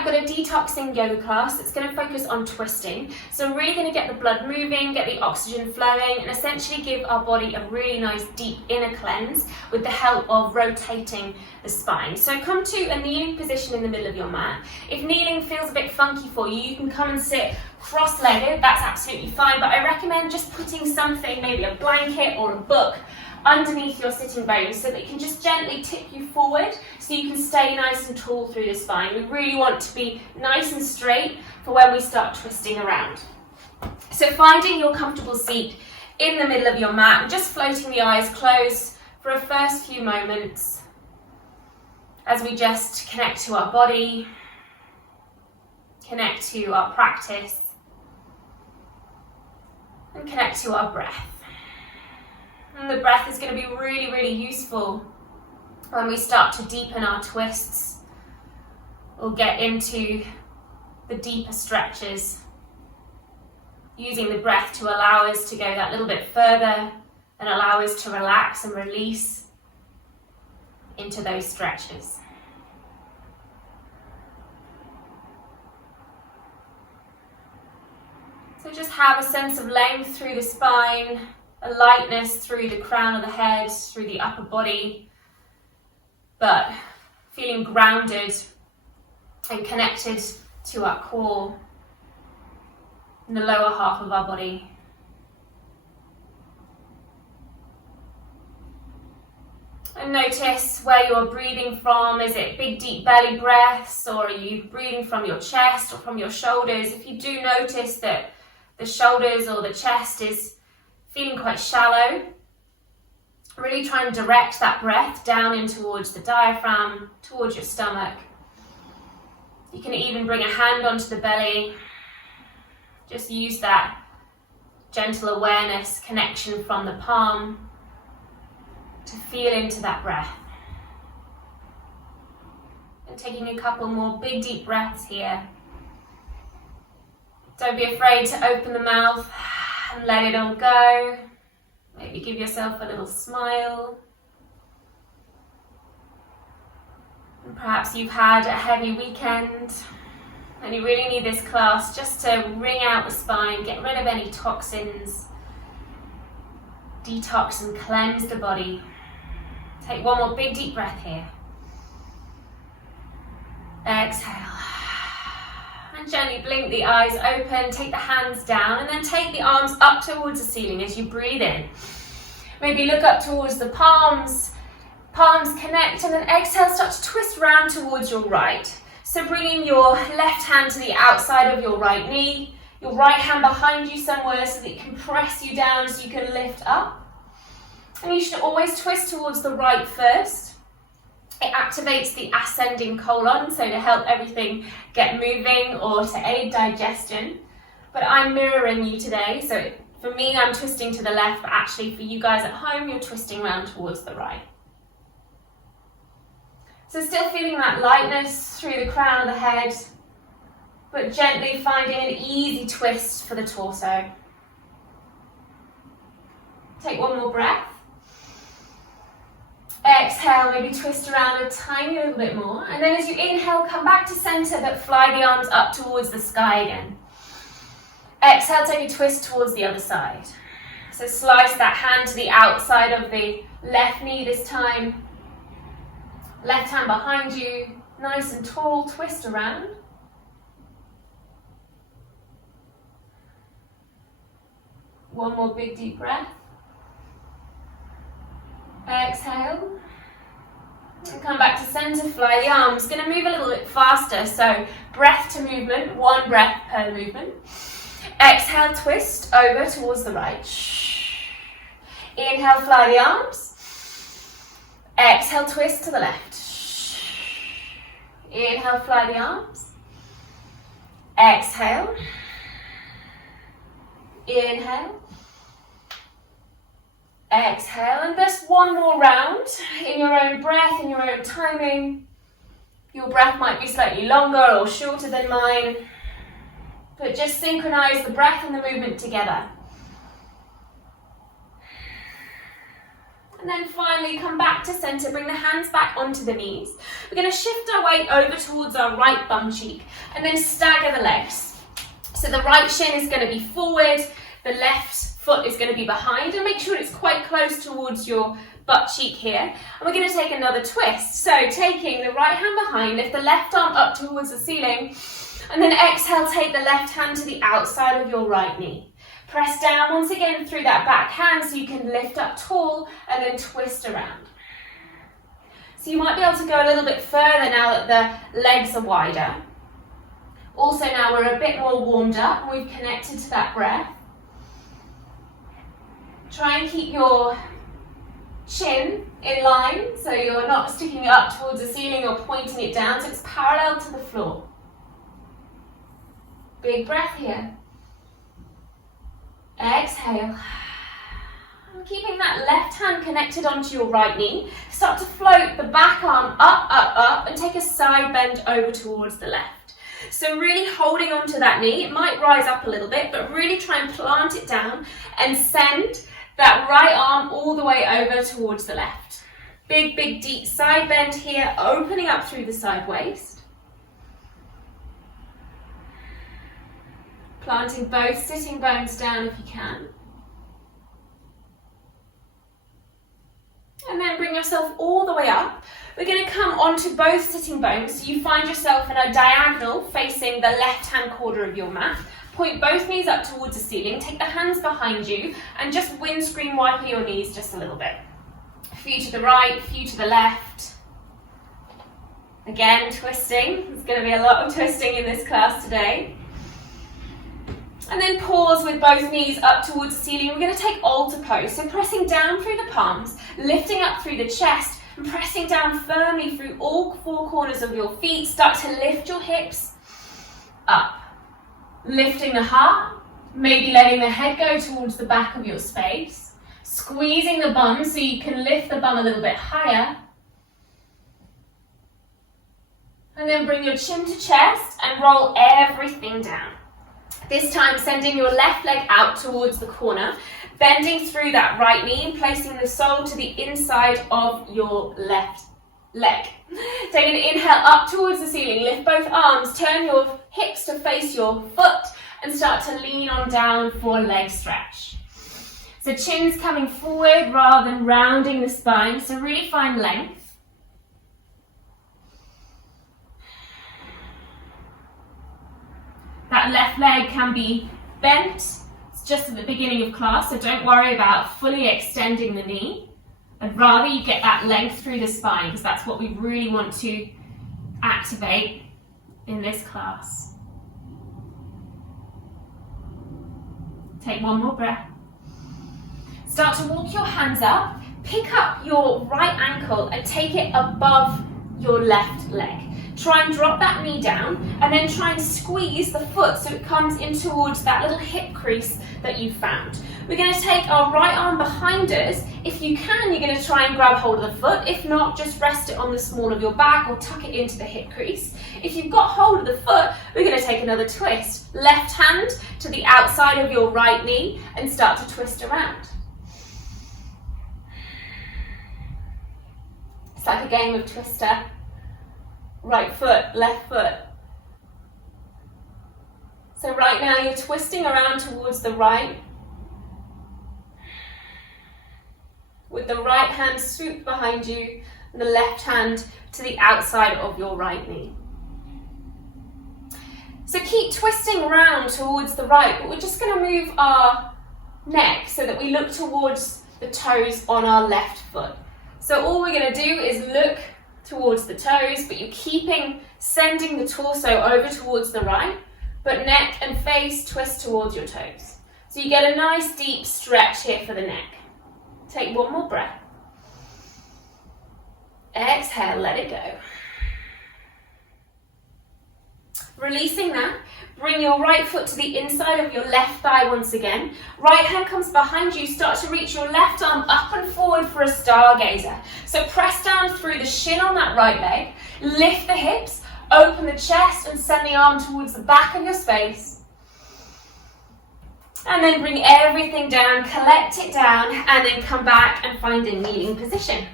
I've got a detoxing yoga class that's going to focus on twisting. So I'm really going to get the blood moving, get the oxygen flowing, and essentially give our body a really nice deep inner cleanse with the help of rotating the spine. So come to a kneeling position in the middle of your mat. If kneeling feels a bit funky for you, you can come and sit cross-legged. That's absolutely fine, but I recommend just putting something, maybe a blanket or a book, underneath your sitting bones so that it can just gently tip you forward so you can stay nice and tall through the spine. We really want to be nice and straight for when we start twisting around. So finding your comfortable seat in the middle of your mat and just floating the eyes closed for a first few moments as we just connect to our body, connect to our practice, and connect to our breath. And the breath is going to be really, really useful when we start to deepen our twists or get into the deeper stretches, using the breath to allow us to go that little bit further and allow us to relax and release into those stretches. So just have a sense of length through the spine, a lightness through the crown of the head, through the upper body, but feeling grounded and connected to our core in the lower half of our body. And notice where you're breathing from. Is it big, deep belly breaths, or are you breathing from your chest or from your shoulders? If you do notice that the shoulders or the chest is feeling quite shallow, really try and direct that breath down in towards the diaphragm, towards your stomach. You can even bring a hand onto the belly. Just use that gentle awareness, connection from the palm to feel into that breath. And taking a couple more big deep breaths here. Don't be afraid to open the mouth and let it all go. Maybe give yourself a little smile. And perhaps you've had a heavy weekend and you really need this class just to wring out the spine, get rid of any toxins, detox and cleanse the body. Take one more big deep breath here. Exhale. And gently blink the eyes open, take the hands down, and then take the arms up towards the ceiling as you breathe in. Maybe look up towards the palms, palms connect, and then exhale, start to twist around towards your right. So bringing your left hand to the outside of your right knee, your right hand behind you somewhere so that it can press you down so you can lift up. And you should always twist towards the right first. It activates the ascending colon, so to help everything get moving or to aid digestion. But I'm mirroring you today, so for me I'm twisting to the left, but actually for you guys at home you're twisting around towards the right. So still feeling that lightness through the crown of the head, but gently finding an easy twist for the torso. Take one more breath. Exhale, maybe twist around a tiny little bit more. And then as you inhale, come back to center, but fly the arms up towards the sky again. Exhale, take a twist towards the other side. So slice that hand to the outside of the left knee this time. Left hand behind you, nice and tall, twist around. One more big deep breath. Exhale. And come back to center, fly the arms. Going to move a little bit faster, so breath to movement, one breath per movement. Exhale, twist over towards the right. Inhale, fly the arms. Exhale, twist to the left. Inhale, fly the arms. Exhale. Inhale. Exhale, and just one more round in your own breath, in your own timing. Your breath might be slightly longer or shorter than mine, but just synchronize the breath and the movement together. And then finally come back to center, bring the hands back onto the knees. We're going to shift our weight over towards our right bum cheek and then stagger the legs. So the right shin is going to be forward, the left foot is going to be behind, and make sure it's quite close towards your butt cheek here. And we're going to take another twist. So taking the right hand behind, lift the left arm up towards the ceiling, and then exhale, take the left hand to the outside of your right knee. Press down once again through that back hand so you can lift up tall and then twist around. So you might be able to go a little bit further now that the legs are wider. Also now we're a bit more warmed up and we've connected to that breath. Try and keep your chin in line so you're not sticking it up towards the ceiling or pointing it down so it's parallel to the floor. Big breath here. Exhale. And keeping that left hand connected onto your right knee, start to float the back arm up, up, up, and take a side bend over towards the left. So really holding onto that knee, it might rise up a little bit, but really try and plant it down and send that right arm all the way over towards the left. Big, big, deep side bend here, opening up through the side waist. Planting both sitting bones down if you can. And then bring yourself all the way up. We're going to come onto both sitting bones so you find yourself in a diagonal facing the left-hand corner of your mat. Point both knees up towards the ceiling, take the hands behind you and just windscreen wiper your knees just a little bit. A few to the right, a few to the left. Again, twisting. There's going to be a lot of twisting in this class today. And then pause with both knees up towards the ceiling. We're going to take altar pose. So pressing down through the palms, lifting up through the chest, and pressing down firmly through all four corners of your feet. Start to lift your hips up. Lifting the heart, maybe letting the head go towards the back of your space. Squeezing the bum so you can lift the bum a little bit higher. And then bring your chin to chest and roll everything down. This time sending your left leg out towards the corner, bending through that right knee and placing the sole to the inside of your left leg. Take an inhale up towards the ceiling, lift both arms, turn your hips to face your foot and start to lean on down for a leg stretch. So chin's coming forward rather than rounding the spine, so really find length. That left leg can be bent. It's just at the beginning of class, so don't worry about fully extending the knee. I'd rather you get that length through the spine because that's what we really want to activate in this class. Take one more breath. Start to walk your hands up. Pick up your right ankle and take it above your left leg. Try and drop that knee down and then try and squeeze the foot so it comes in towards that little hip crease that you found. We're going to take our right arm behind us. If you can, you're going to try and grab hold of the foot. If not, just rest it on the small of your back or tuck it into the hip crease. If you've got hold of the foot, we're going to take another twist. Left hand to the outside of your right knee and start to twist around. It's like a game of Twister. Right foot, left foot. So right now you're twisting around towards the right. With the right hand swooped behind you and the left hand to the outside of your right knee. So keep twisting around towards the right, but we're just going to move our neck so that we look towards the toes on our left foot. So all we're going to do is look towards the toes, but you're sending the torso over towards the right, but neck and face twist towards your toes. So you get a nice deep stretch here for the neck. Take one more breath. Exhale, let it go. Releasing that, bring your right foot to the inside of your left thigh once again. Right hand comes behind you, start to reach your left arm up and forward for a stargazer. So press down through the shin on that right leg, lift the hips, open the chest and send the arm towards the back of your space. And then bring everything down, collect it down, and then come back and find a kneeling position.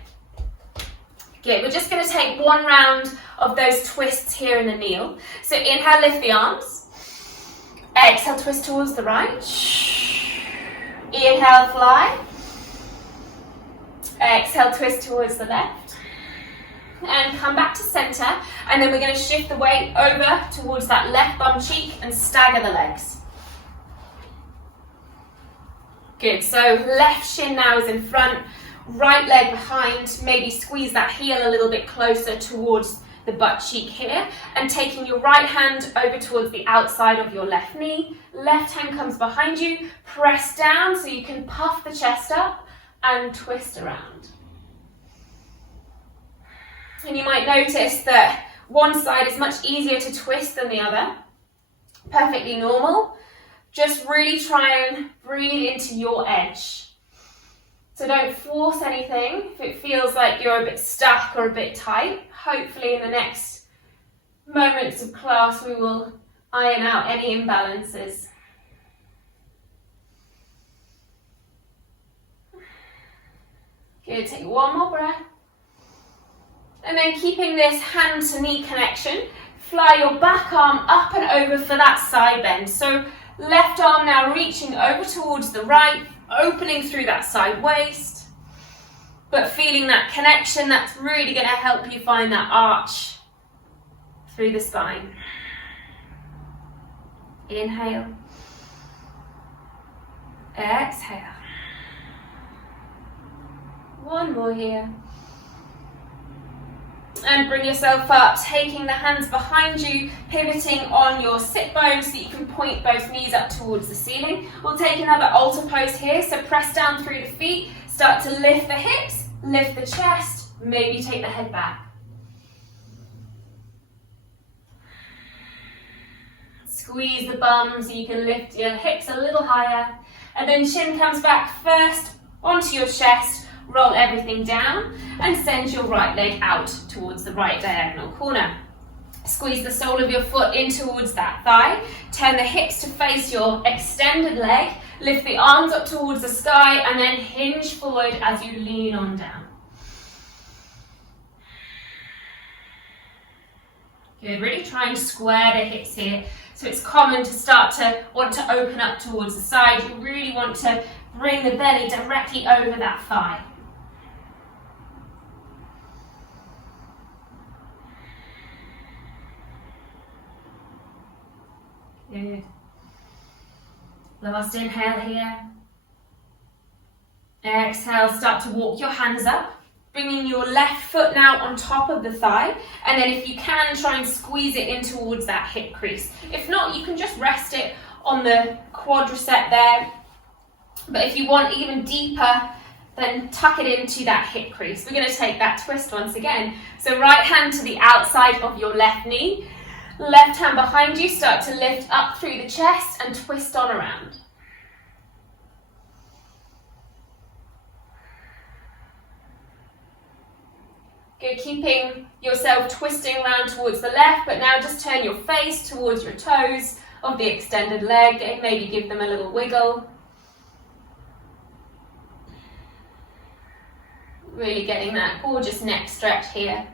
Good, we're just going to take one round of those twists here in the kneel. So inhale, lift the arms. Exhale, twist towards the right. Inhale, fly. Exhale, twist towards the left. And come back to center. And then we're going to shift the weight over towards that left bum cheek and stagger the legs. Good, so left shin now is in front, right leg behind, maybe squeeze that heel a little bit closer towards the butt cheek here, and taking your right hand over towards the outside of your left knee. Left hand comes behind you, press down so you can puff the chest up and twist around. And you might notice that one side is much easier to twist than the other. Perfectly normal. Just really try and breathe into your edge. So don't force anything. If it feels like you're a bit stuck or a bit tight, hopefully in the next moments of class we will iron out any imbalances. Good, take one more breath. And then keeping this hand to knee connection, fly your back arm up and over for that side bend. So left arm now reaching over towards the right, opening through that side waist, but feeling that connection. That's really going to help you find that arch through the spine. Inhale. Exhale. One more here. And bring yourself up, taking the hands behind you, pivoting on your sit bones so you can point both knees up towards the ceiling. We'll take another altar pose here, so press down through the feet, start to lift the hips, lift the chest, maybe take the head back. Squeeze the bum so you can lift your hips a little higher, and then chin comes back first onto your chest. Roll everything down and send your right leg out towards the right diagonal corner. Squeeze the sole of your foot in towards that thigh. Turn the hips to face your extended leg. Lift the arms up towards the sky and then hinge forward as you lean on down. Good, really try and square the hips here. So it's common to start to want to open up towards the side. You really want to bring the belly directly over that thigh. Good. Last inhale here. Exhale, start to walk your hands up, bringing your left foot now on top of the thigh, and then if you can, try and squeeze it in towards that hip crease. If not, you can just rest it on the quadricep there, but if you want even deeper, then tuck it into that hip crease. We're going to take that twist once again. So right hand to the outside of your left knee, left hand behind you, start to lift up through the chest and twist on around. Good, keeping yourself twisting around towards the left, but now just turn your face towards your toes of the extended leg and maybe give them a little wiggle. Really getting that gorgeous neck stretch here.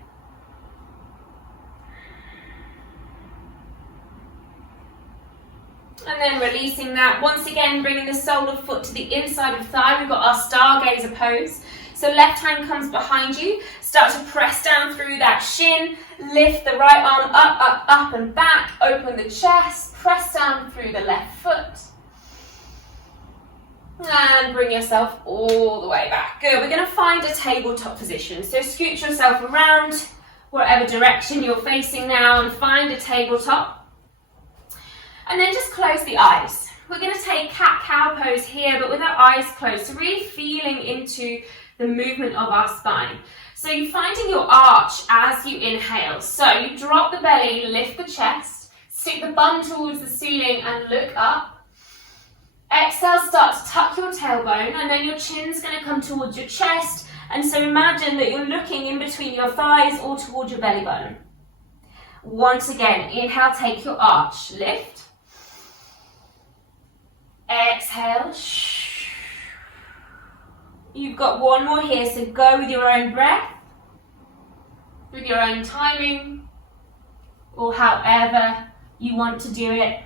And then releasing that. Once again, bringing the sole of foot to the inside of thigh. We've got our stargazer pose. So left hand comes behind you. Start to press down through that shin. Lift the right arm up, up, up and back. Open the chest. Press down through the left foot. And bring yourself all the way back. Good. We're going to find a tabletop position. So scoot yourself around whatever direction you're facing now and find a tabletop. And then just close the eyes. We're going to take cat-cow pose here, but with our eyes closed. So really feeling into the movement of our spine. So you're finding your arch as you inhale. So you drop the belly, lift the chest, stick the bum towards the ceiling and look up. Exhale, start to tuck your tailbone, and then your chin's going to come towards your chest. And so imagine that you're looking in between your thighs or towards your belly button. Once again, inhale, take your arch, lift. Exhale. You've got one more here, so go with your own breath, with your own timing, or however you want to do it.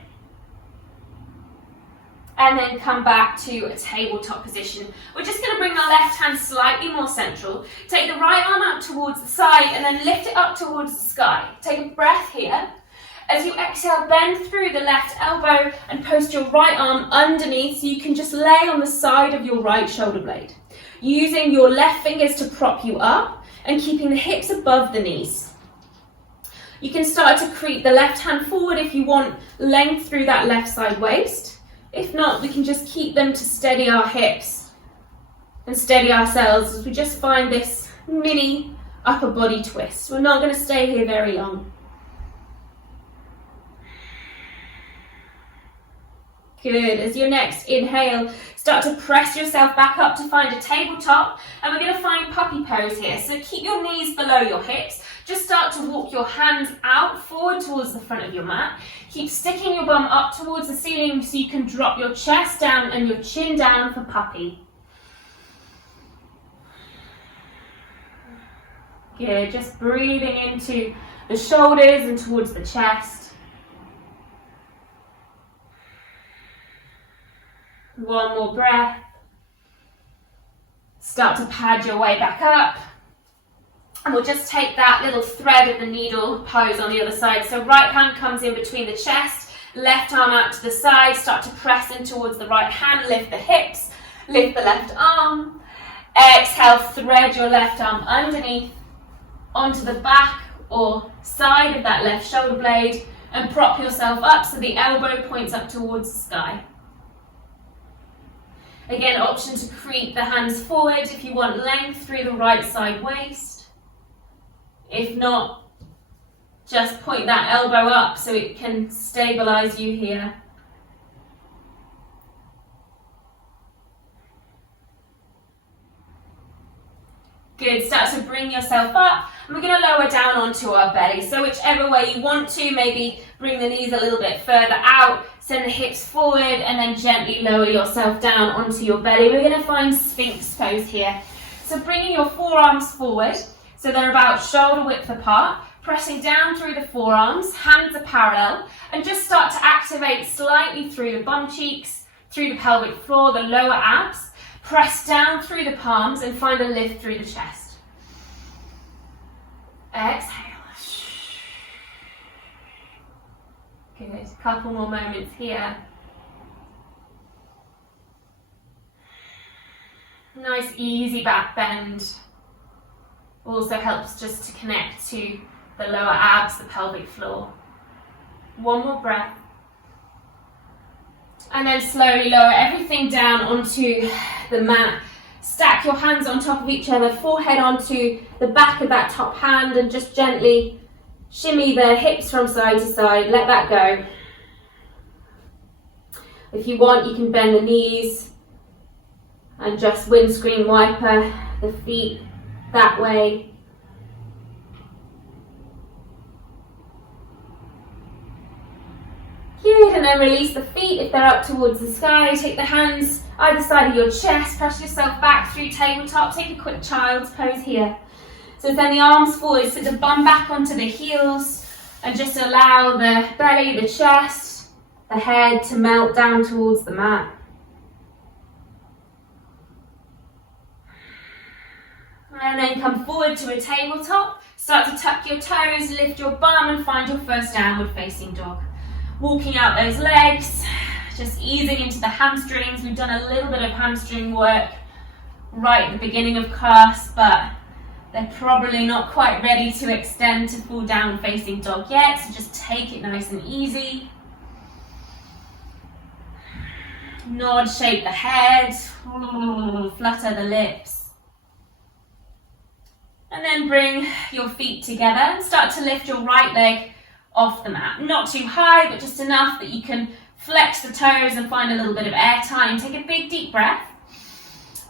And then come back to a tabletop position. We're just going to bring our left hand slightly more central. Take the right arm out towards the side and then lift it up towards the sky. Take a breath here. As you exhale, bend through the left elbow and post your right arm underneath so you can just lay on the side of your right shoulder blade. Using your left fingers to prop you up and keeping the hips above the knees. You can start to creep the left hand forward if you want length through that left side waist. If not, we can just keep them to steady our hips and steady ourselves as we just find this mini upper body twist. We're not going to stay here very long. Good. As your next inhale, start to press yourself back up to find a tabletop, and we're going to find puppy pose here. So keep your knees below your hips. Just start to walk your hands out forward towards the front of your mat. Keep sticking your bum up towards the ceiling so you can drop your chest down and your chin down for puppy. Good. Just breathing into the shoulders and towards the chest. One more breath. Start to pad your way back up. And we'll just take that little thread of the needle pose on the other side. So right hand comes in between the chest, left arm out to the side, start to press in towards the right hand, lift the hips, lift the left arm. Exhale, thread your left arm underneath onto the back or side of that left shoulder blade and prop yourself up so the elbow points up towards the sky. Again, option to creep the hands forward if you want length through the right side waist. If not, just point that elbow up so it can stabilize you here. Good, start to bring yourself up. And we're going to lower down onto our belly. So whichever way you want to, maybe bring the knees a little bit further out, send the hips forward, and then gently lower yourself down onto your belly. We're going to find Sphinx pose here. So bringing your forearms forward, so they're about shoulder width apart, pressing down through the forearms, hands are parallel, and just start to activate slightly through the bum cheeks, through the pelvic floor, the lower abs. Press down through the palms and find a lift through the chest. Exhale. Good. Couple more moments here. Nice easy back bend. Also helps just to connect to the lower abs, the pelvic floor. One more breath. And then slowly lower everything down onto the mat. Stack your hands on top of each other, forehead onto the back of that top hand, and just gently shimmy the hips from side to side. Let that go. If you want, you can bend the knees and just windscreen wiper the feet that way. Good, and then release the feet if they're up towards the sky. Take the hands either side of your chest, press yourself back through tabletop. Take a quick child's pose here. So send the arms forward, sit the bum back onto the heels, and just allow the belly, the chest, the head to melt down towards the mat. And then come forward to a tabletop. Start to tuck your toes, lift your bum, and find your first downward facing dog. Walking out those legs, just easing into the hamstrings. We've done a little bit of hamstring work right at the beginning of class, but they're probably not quite ready to extend to full down facing dog yet, so just take it nice and easy. Nod, shake the head, flutter the lips. And then bring your feet together and start to lift your right leg off the mat. Not too high, but just enough that you can flex the toes and find a little bit of air time. Take a big deep breath.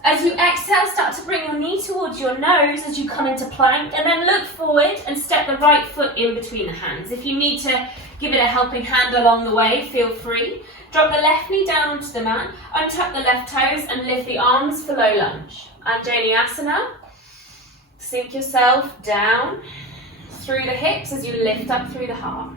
As you exhale, start to bring your knee towards your nose as you come into plank, and then look forward and step the right foot in between the hands. If you need to give it a helping hand along the way, feel free. Drop the left knee down onto the mat, untuck the left toes and lift the arms for low lunge. Anjali-asana. Sink yourself down through the hips as you lift up through the heart.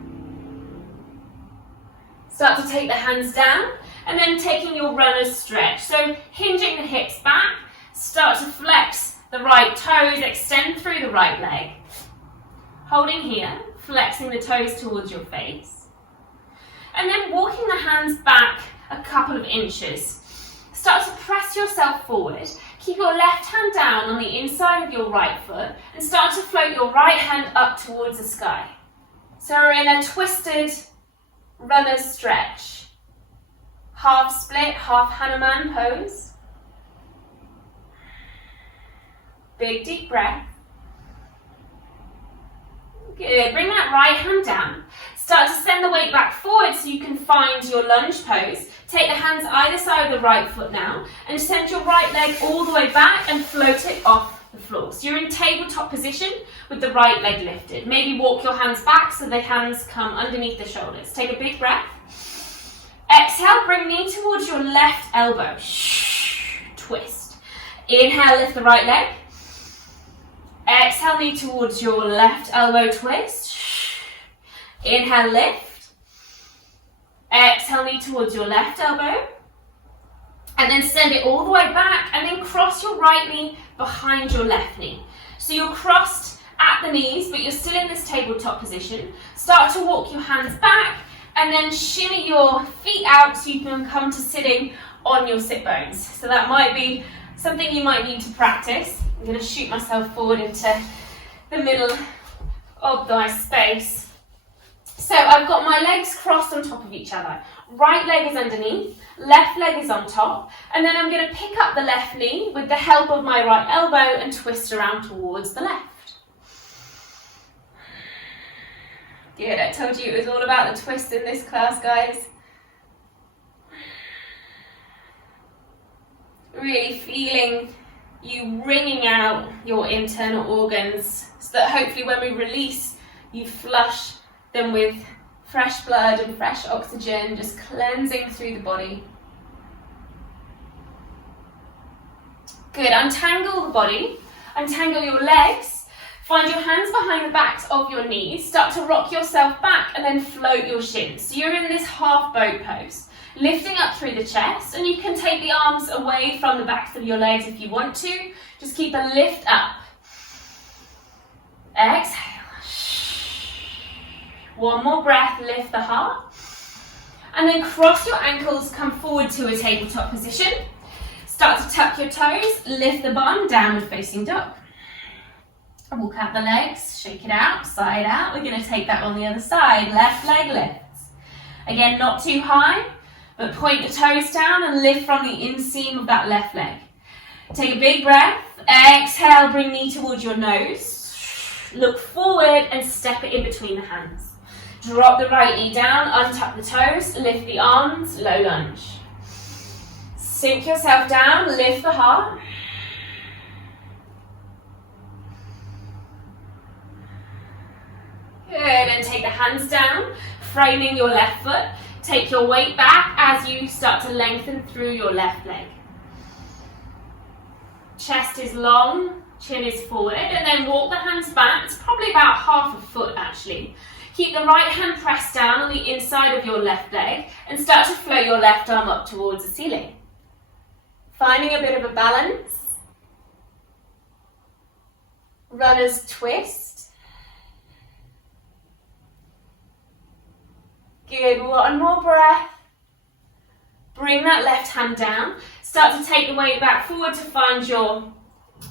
Start to take the hands down and then taking your runner's stretch. So hinging the hips back, start to flex the right toes, extend through the right leg. Holding here, flexing the toes towards your face. And then walking the hands back a couple of inches. Start to press yourself forward. Keep your left hand down on the inside of your right foot and start to float your right hand up towards the sky. So we're in a twisted runner's stretch. Half split, half Hanuman pose. Big deep breath. Good, bring that right hand down. Start to send the weight back forward so you can find your lunge pose. Take the hands either side of the right foot now and send your right leg all the way back and float it off the floor. So you're in tabletop position with the right leg lifted. Maybe walk your hands back so the hands come underneath the shoulders. Take a big breath. Exhale, bring knee towards your left elbow. Twist. Inhale, lift the right leg. Exhale, knee towards your left elbow, twist. Inhale, lift. Exhale, knee towards your left elbow. And then send it all the way back and then cross your right knee behind your left knee. So you're crossed at the knees, but you're still in this tabletop position. Start to walk your hands back and then shimmy your feet out so you can come to sitting on your sit bones. So that might be something you might need to practice. I'm going to shoot myself forward into the middle of my space. So I've got my legs crossed on top of each other. Right leg is underneath, left leg is on top, and then I'm going to pick up the left knee with the help of my right elbow and twist around towards the left. Good, I told you it was all about the twist in this class, guys. Really feeling you wringing out your internal organs so that hopefully when we release, you flush them with fresh blood and fresh oxygen, just cleansing through the body. Good, untangle the body, untangle your legs, find your hands behind the backs of your knees, start to rock yourself back and then float your shins. So you're in this half boat pose, lifting up through the chest, and you can take the arms away from the backs of your legs if you want to. Just keep a lift up. Exhale. One more breath, lift the heart. And then cross your ankles, come forward to a tabletop position. Start to tuck your toes, lift the bum, downward facing dog. Walk out the legs, shake it out, side out. We're going to take that on the other side. Left leg lifts. Again, not too high, but point the toes down and lift from the inseam of that left leg. Take a big breath. Exhale, bring knee towards your nose. Look forward and step it in between the hands. Drop the right knee down, untuck the toes, lift the arms, low lunge. Sink yourself down, lift the heart. Good, and take the hands down, framing your left foot. Take your weight back as you start to lengthen through your left leg. Chest is long, chin is forward, and then walk the hands back. It's probably about half a foot actually. Keep the right hand pressed down on the inside of your left leg and start to float your left arm up towards the ceiling. Finding a bit of a balance. Runner's twist. Good, one more breath. Bring that left hand down. Start to take the weight back forward to find your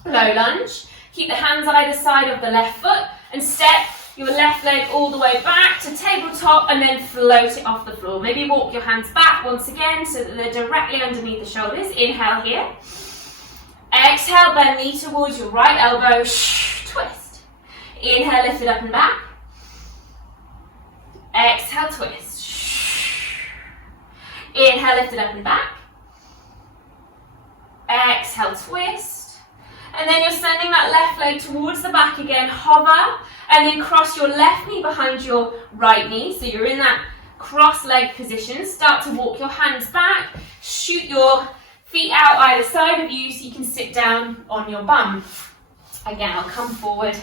low lunge. Keep the hands on either side of the left foot and step your left leg all the way back to tabletop and then float it off the floor. Maybe walk your hands back once again so that they're directly underneath the shoulders. Inhale here. Exhale, bend knee towards your right elbow. Twist. Inhale, lift it up and back. Exhale, twist. Inhale, lift it up and back. Exhale. Exhale, twist. And then you're sending that left leg towards the back again, hover, and then cross your left knee behind your right knee. So you're in that cross leg position. Start to walk your hands back, shoot your feet out either side of you so you can sit down on your bum. Again, I'll come forward.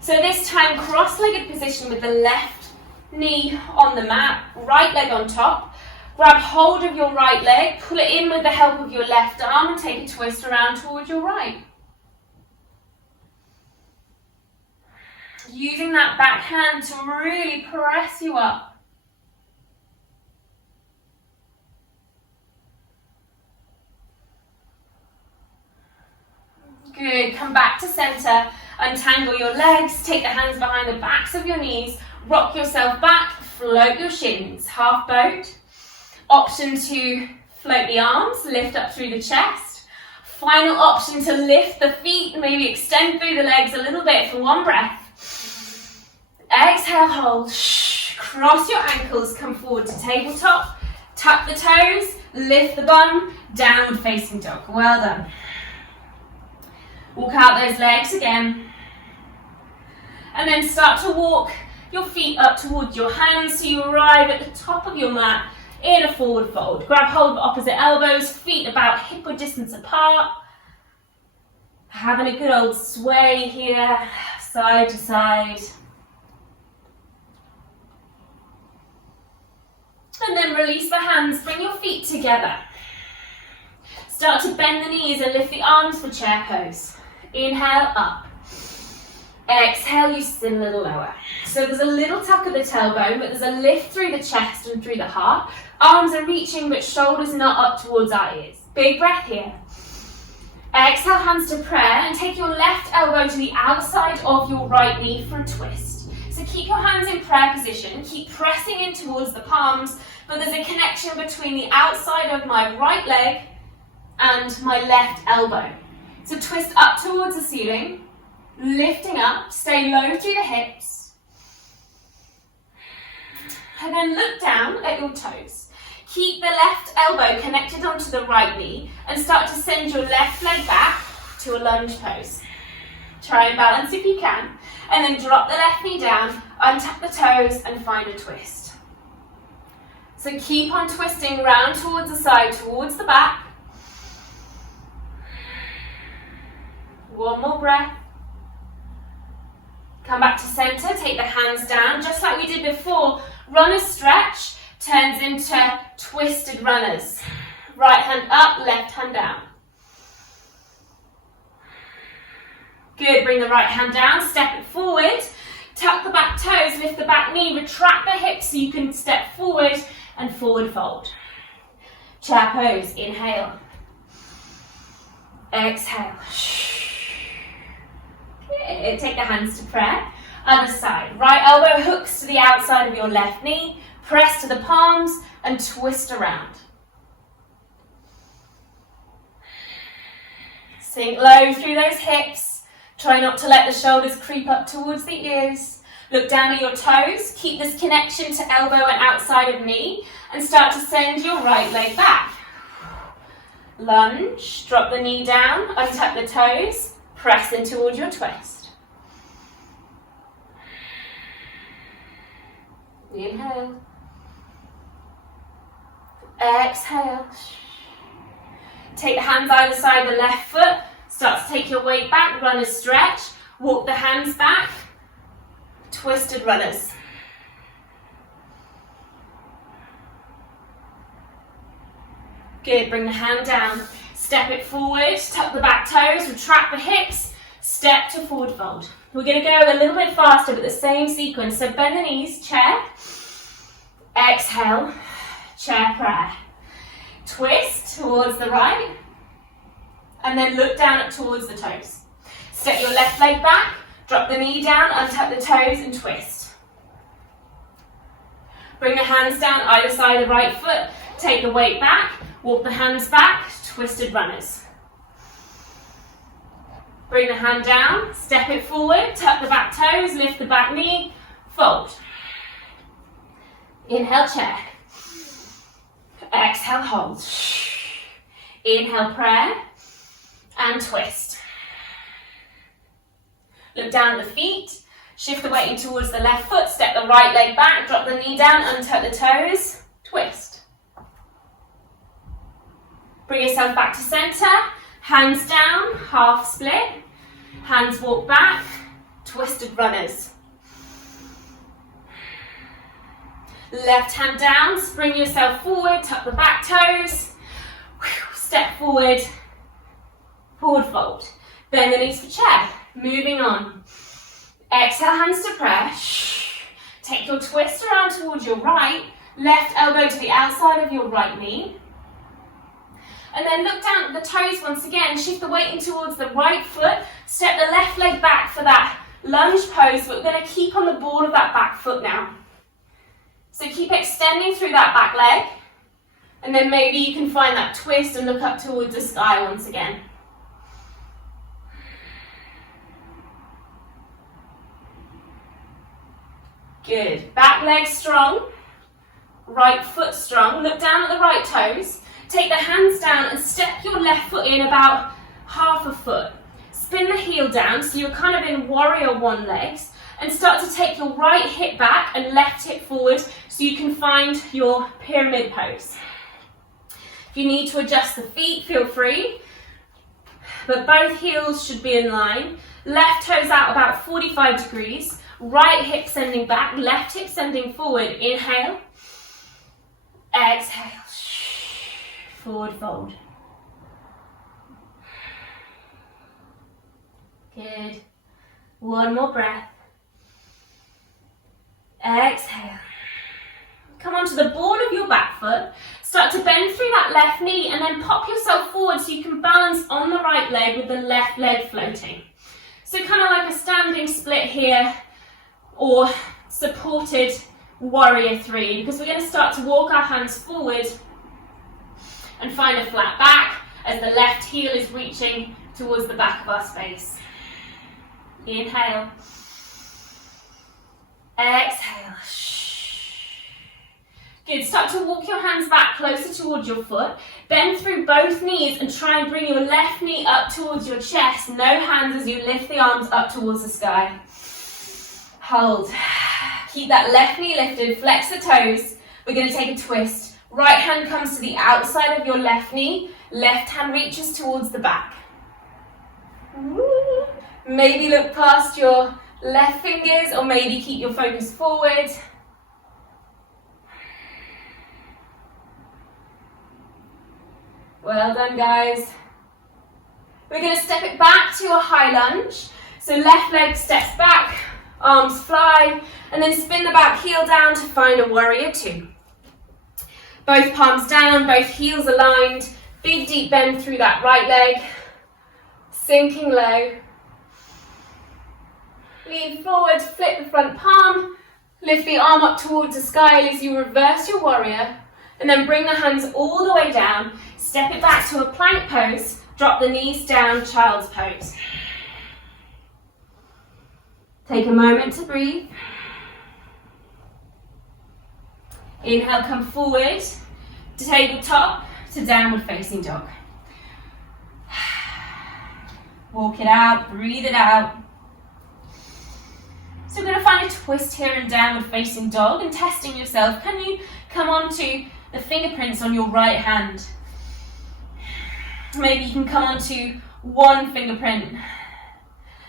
So this time, cross-legged position with the left knee on the mat, right leg on top. Grab hold of your right leg, pull it in with the help of your left arm and take a twist around towards your right. Using that back hand to really press you up. Good, come back to center, untangle your legs, take the hands behind the backs of your knees, rock yourself back, float your shins, half boat. Option to float the arms, lift up through the chest. Final option to lift the feet, maybe extend through the legs a little bit for one breath. Exhale, hold, cross your ankles, come forward to tabletop, tuck the toes, lift the bum, downward facing dog. Well done. Walk out those legs again. And then start to walk your feet up towards your hands so you arrive at the top of your mat in a forward fold. Grab hold of opposite elbows, feet about hip width distance apart. Having a good old sway here, side to side. And then release the hands, bring your feet together. Start to bend the knees and lift the arms for chair pose. Inhale, up. Exhale, you sit a little lower. So there's a little tuck of the tailbone, but there's a lift through the chest and through the heart. Arms are reaching, but shoulders not up towards our ears. Big breath here. Exhale, hands to prayer, and take your left elbow to the outside of your right knee for a twist. So keep your hands in prayer position, keep pressing in towards the palms, but there's a connection between the outside of my right leg and my left elbow. So twist up towards the ceiling, lifting up, stay low through the hips. And then look down at your toes. Keep the left elbow connected onto the right knee and start to send your left leg back to a lunge pose. Try and balance if you can. And then drop the left knee down, untuck the toes and find a twist. So keep on twisting round towards the side, towards the back. One more breath. Come back to center, take the hands down, just like we did before. Runner's stretch turns into twisted runners. Right hand up, left hand down. Good, bring the right hand down, step it forward. Tuck the back toes, lift the back knee, retract the hips so you can step forward and forward fold. Chair pose, inhale. Exhale. Good. Take the hands to prayer. Other side. Right elbow hooks to the outside of your left knee. Press to the palms and twist around. Sink low through those hips. Try not to let the shoulders creep up towards the ears. Look down at your toes. Keep this connection to elbow and outside of knee. And start to send your right leg back. Lunge. Drop the knee down. Untuck the toes. Press in towards your twist. Inhale. Exhale. Take the hands either side of the left foot. Start to take your weight back. Runner's stretch. Walk the hands back. Twisted runners. Good. Bring the hand down. Step it forward, tuck the back toes, retract the hips, step to forward fold. We're going to go a little bit faster but the same sequence. So bend the knees, chair, exhale, chair prayer. Twist towards the right and then look down towards the toes. Step your left leg back, drop the knee down, untuck the toes and twist. Bring the hands down either side of the right foot, take the weight back, walk the hands back, twisted runners. Bring the hand down, step it forward, tuck the back toes, lift the back knee, fold. Inhale, chair. Exhale, hold. Inhale, prayer. and twist. Look down at the feet, shift the weight in towards the left foot, step the right leg back, drop the knee down, untuck the toes, twist. Bring yourself back to center, hands down, half split, hands walk back, twisted runners. Left hand down, spring yourself forward, tuck the back toes, step forward, forward fold. Bend the knees for chair, moving on. Exhale, hands to press. Take your twist around towards your right, left elbow to the outside of your right knee. And then look down at the toes once again, shift the weight in towards the right foot, step the left leg back for that lunge pose, but we're going to keep on the ball of that back foot now. So keep extending through that back leg, and then maybe you can find that twist and look up towards the sky once again. Good. Back leg strong, right foot strong. Look down at the right toes. Take the hands down and step your left foot in about half a foot. Spin the heel down so you're kind of in warrior one legs, and start to take your right hip back and left hip forward so you can find your pyramid pose. If you need to adjust the feet, feel free, but both heels should be in line. Left toes out about 45 degrees, right hip sending back, left hip sending forward. Inhale, exhale, forward fold. Good. One more breath. Exhale. Come onto the ball of your back foot. Start to bend through that left knee and then pop yourself forward so you can balance on the right leg with the left leg floating. So kind of like a standing split here, or supported warrior three, because we're going to start to walk our hands forward and find a flat back as the left heel is reaching towards the back of our space. Inhale. Exhale. Good. Start to walk your hands back closer towards your foot. Bend through both knees and try and bring your left knee up towards your chest. No hands as you lift the arms up towards the sky. Hold. Keep that left knee lifted. Flex the toes. We're going to take a twist. Right hand comes to the outside of your left knee. Left hand reaches towards the back. Maybe look past your left fingers, or maybe keep your focus forward. Well done, guys. We're going to step it back to a high lunge. So left leg steps back, arms fly, and then spin the back heel down to find a warrior two. Both palms down, both heels aligned. Big deep bend through that right leg. Sinking low. Lean forward, flip the front palm. Lift the arm up towards the sky as you reverse your warrior. And then bring the hands all the way down. Step it back to a plank pose. Drop the knees down, child's pose. Take a moment to breathe. Inhale, come forward to tabletop, to downward facing dog. Walk it out, breathe it out. So we're going to find a twist here in downward facing dog, and testing yourself. Can you come onto the fingerprints on your right hand? Maybe you can come onto one fingerprint.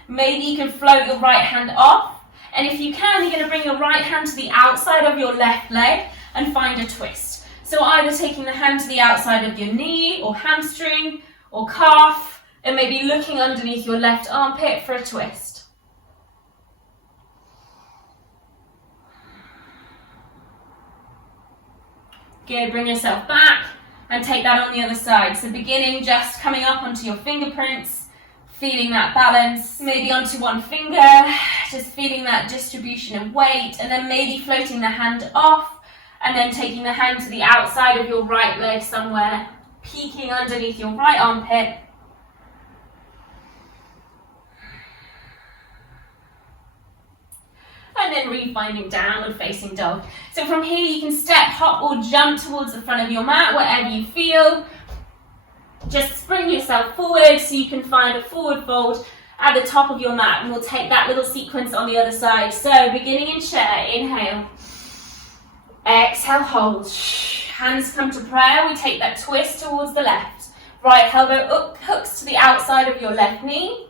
Maybe you can float your right hand off. And if you can, you're going to bring your right hand to the outside of your left leg and find a twist. So either taking the hand to the outside of your knee or hamstring or calf, and maybe looking underneath your left armpit for a twist. Good, bring yourself back and take that on the other side. So beginning just coming up onto your fingerprints, feeling that balance, maybe onto one finger, just feeling that distribution of weight, and then maybe floating the hand off, and then taking the hand to the outside of your right leg somewhere, peeking underneath your right armpit. And then refinding downward facing dog. So from here you can step, hop or jump towards the front of your mat, whatever you feel. Just spring yourself forward so you can find a forward fold at the top of your mat, and we'll take that little sequence on the other side. So beginning in chair, inhale, exhale, hold. Hands come to prayer, we take that twist towards the left. Right elbow up, hooks to the outside of your left knee.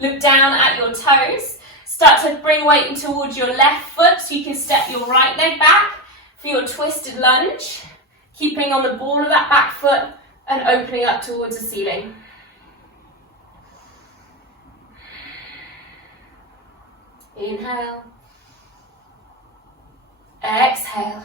Look down at your toes. Start to bring weight in towards your left foot so you can step your right leg back for your twisted lunge. Keeping on the ball of that back foot and opening up towards the ceiling. Inhale. Exhale.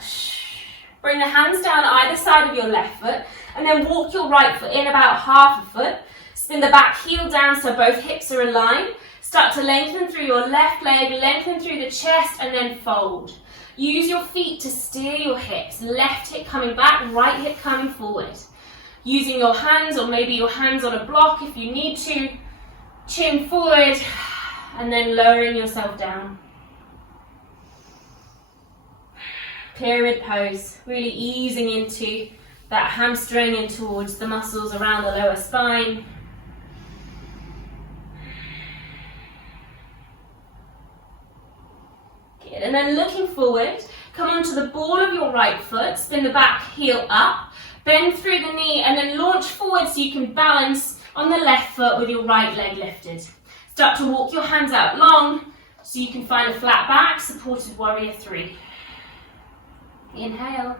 Bring the hands down either side of your left foot and then walk your right foot in about half a foot. Spin the back heel down so both hips are aligned. Start to lengthen through your left leg, lengthen through the chest and then fold. Use your feet to steer your hips. Left hip coming back, right hip coming forward. Using your hands or maybe your hands on a block if you need to. Chin forward and then lowering yourself down. Pyramid pose, really easing into that hamstring and towards the muscles around the lower spine. Good, and then looking forward, come onto the ball of your right foot, spin the back heel up, bend through the knee and then launch forward so you can balance on the left foot with your right leg lifted. Start to walk your hands out long so you can find a flat back, supported warrior 3. Inhale.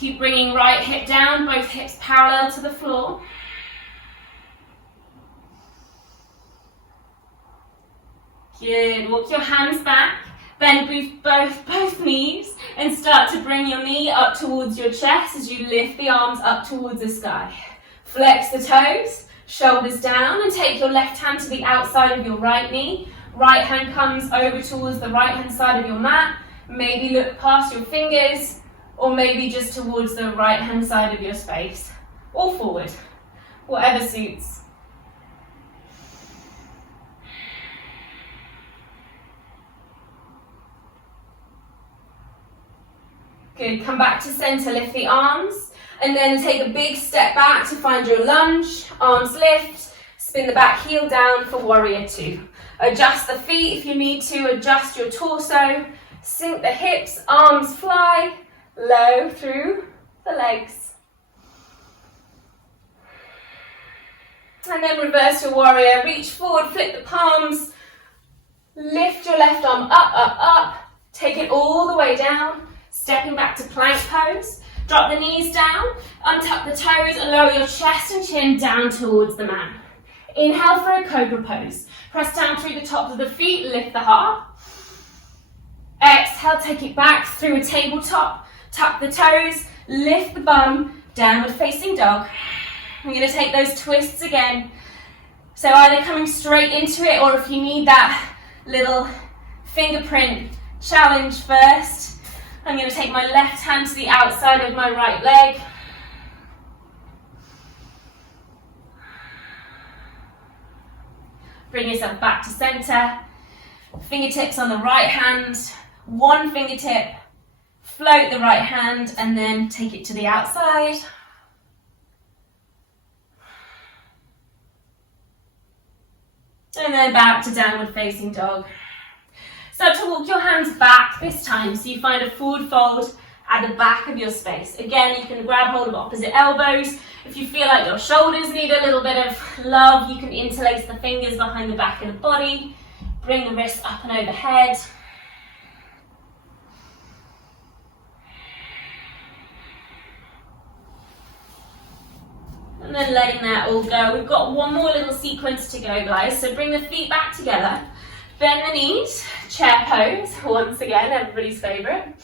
Keep bringing right hip down, both hips parallel to the floor. Good. Walk your hands back, bend both knees and start to bring your knee up towards your chest as you lift the arms up towards the sky. Flex the toes, shoulders down and take your left hand to the outside of your right knee. Right hand comes over towards the right hand side of your mat. Maybe look past your fingers or maybe just towards the right hand side of your space or forward, whatever suits. Good, come back to center, lift the arms and then take a big step back to find your lunge, arms lift, spin the back heel down for warrior 2. Adjust the feet if you need to, adjust your torso, sink the hips, arms fly low through the legs. And then reverse your warrior, reach forward, flip the palms, lift your left arm up, up, up, take it all the way down. Stepping back to plank pose, drop the knees down, untuck the toes and lower your chest and chin down towards the mat. Inhale for a cobra pose. Press down through the tops of the feet, lift the heart. Exhale, take it back through a tabletop, tuck the toes, lift the bum, downward facing dog. We're going to take those twists again. So either coming straight into it or if you need that little fingerprint challenge first, I'm going to take my left hand to the outside of my right leg. Bring yourself back to center. Fingertips on the right hand. One fingertip. Float the right hand and then take it to the outside. And then back to downward facing dog. Start to walk your hands back this time so you find a forward fold at the back of your space. Again, you can grab hold of opposite elbows. If you feel like your shoulders need a little bit of love, you can interlace the fingers behind the back of the body. Bring the wrists up and overhead. And then letting that all go. We've got one more little sequence to go, guys. So bring the feet back together. Bend the knees, chair pose, once again, everybody's favourite.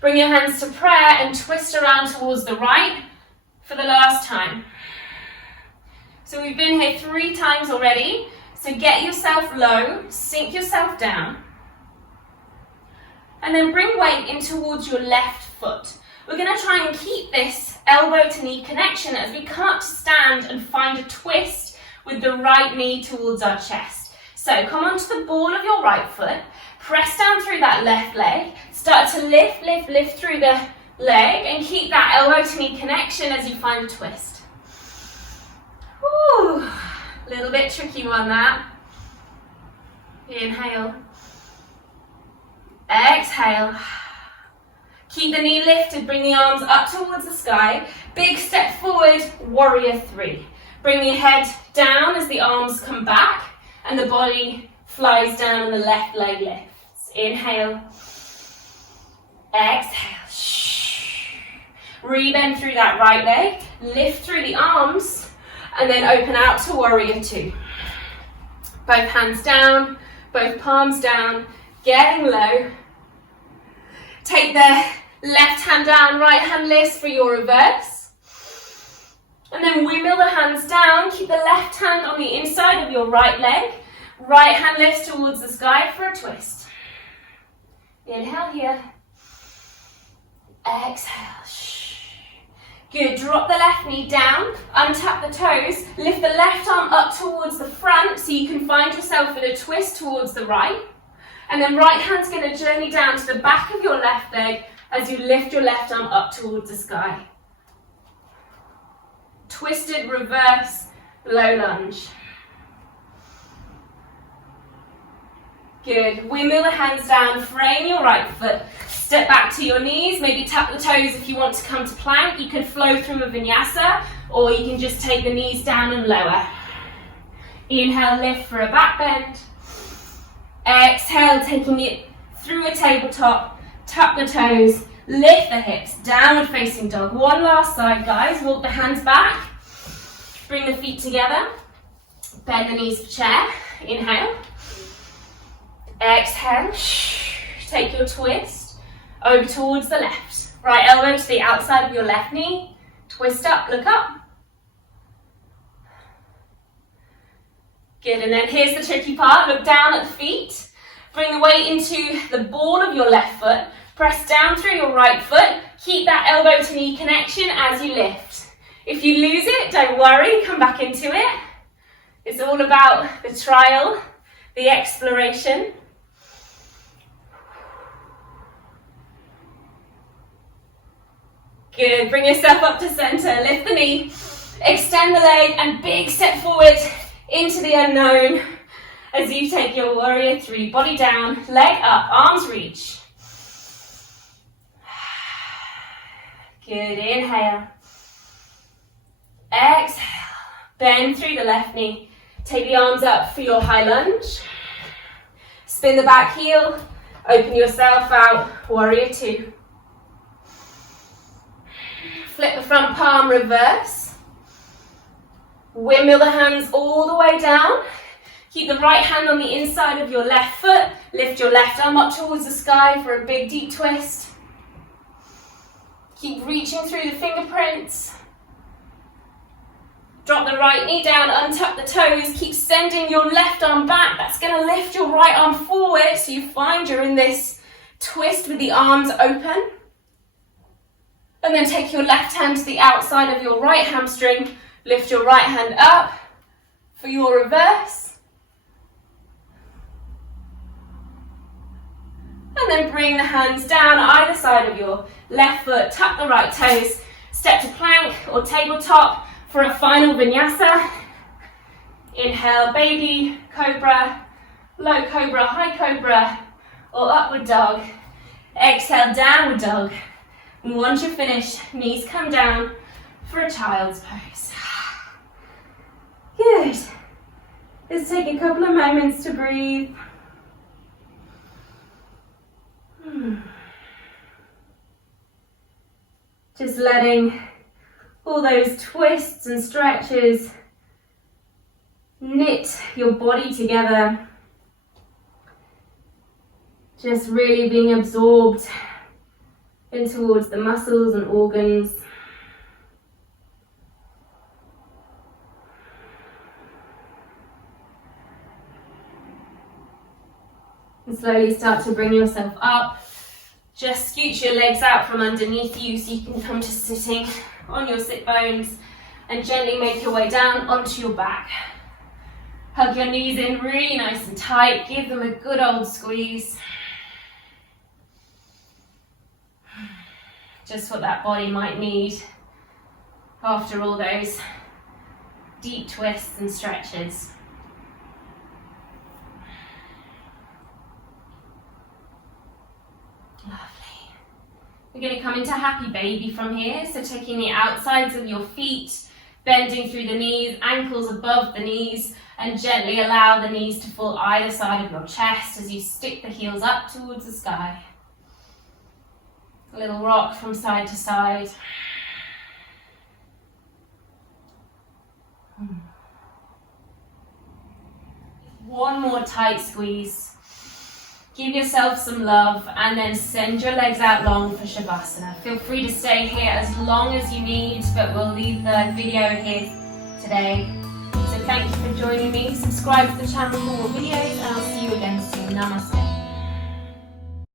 Bring your hands to prayer and twist around towards the right for the last time. So we've been here 3 times already, so get yourself low, sink yourself down. And then bring weight in towards your left foot. We're going to try and keep this elbow to knee connection as we come up to stand and find a twist with the right knee towards our chest. So come onto the ball of your right foot, press down through that left leg, start to lift, lift, lift through the leg and keep that elbow to knee connection as you find a twist. Whew. A little bit tricky one that. Inhale. Exhale. Keep the knee lifted, bring the arms up towards the sky. Big step forward, warrior three. Bring the head down as the arms come back and the body flies down and the left leg lifts. Inhale. Exhale. Rebend through that right leg, lift through the arms, and then open out to warrior two. Both hands down, both palms down, getting low. Take the left hand down, right hand lifts for your reverse. And then windmill the hands down, keep the left hand on the inside of your right leg. Right hand lifts towards the sky for a twist. Inhale here. Exhale. Good, drop the left knee down, untap the toes, lift the left arm up towards the front so you can find yourself in a twist towards the right. And then right hand's going to journey down to the back of your left leg as you lift your left arm up towards the sky. Twisted reverse low lunge. Good. Windmill the hands down, frame your right foot. Step back to your knees, maybe tap the toes if you want to come to plank. You can flow through a vinyasa or you can just take the knees down and lower. Inhale, lift for a back bend. Exhale, taking it through a tabletop, tuck the toes, lift the hips, downward facing dog. One last side, guys. Walk the hands back, bring the feet together, bend the knees for chair. Inhale. Exhale, take your twist over towards the left. Right elbow to the outside of your left knee, twist up, look up. Good, and then here's the tricky part. Look down at the feet. Bring the weight into the ball of your left foot. Press down through your right foot. Keep that elbow to knee connection as you lift. If you lose it, don't worry, come back into it. It's all about the trial, the exploration. Good, bring yourself up to center. Lift the knee, extend the leg, and big step forward into the unknown as you take your warrior three. Body down, leg up, arms reach. Good, inhale. Exhale. Bend through the left knee. Take the arms up for your high lunge. Spin the back heel. Open yourself out, warrior two. Flip the front palm, reverse. Windmill the hands all the way down. Keep the right hand on the inside of your left foot. Lift your left arm up towards the sky for a big deep twist. Keep reaching through the fingerprints. Drop the right knee down, untuck the toes. Keep sending your left arm back. That's going to lift your right arm forward so you find you're in this twist with the arms open. And then take your left hand to the outside of your right hamstring. Lift your right hand up for your reverse. And then bring the hands down either side of your left foot. Tuck the right toes. Step to plank or tabletop for a final vinyasa. Inhale, baby, cobra, low cobra, high cobra, or upward dog. Exhale, downward dog. And once you're finished, knees come down for a child's pose. Good. Let's take a couple of moments to breathe. Just letting all those twists and stretches knit your body together. Just really being absorbed in towards the muscles and organs. And slowly start to bring yourself up. Just scoot your legs out from underneath you so you can come to sitting on your sit bones and gently make your way down onto your back. Hug your knees in really nice and tight. Give them a good old squeeze. Just what that body might need after all those deep twists and stretches. Lovely. We're going to come into happy baby from here. So taking the outsides of your feet, bending through the knees, ankles above the knees, and gently allow the knees to fall either side of your chest as you stick the heels up towards the sky. A little rock from side to side. One more tight squeeze. Give yourself some love and then send your legs out long for Shavasana. Feel free to stay here as long as you need, but we'll leave the video here today. So thank you for joining me. Subscribe to the channel for more videos and I'll see you again soon. Namaste.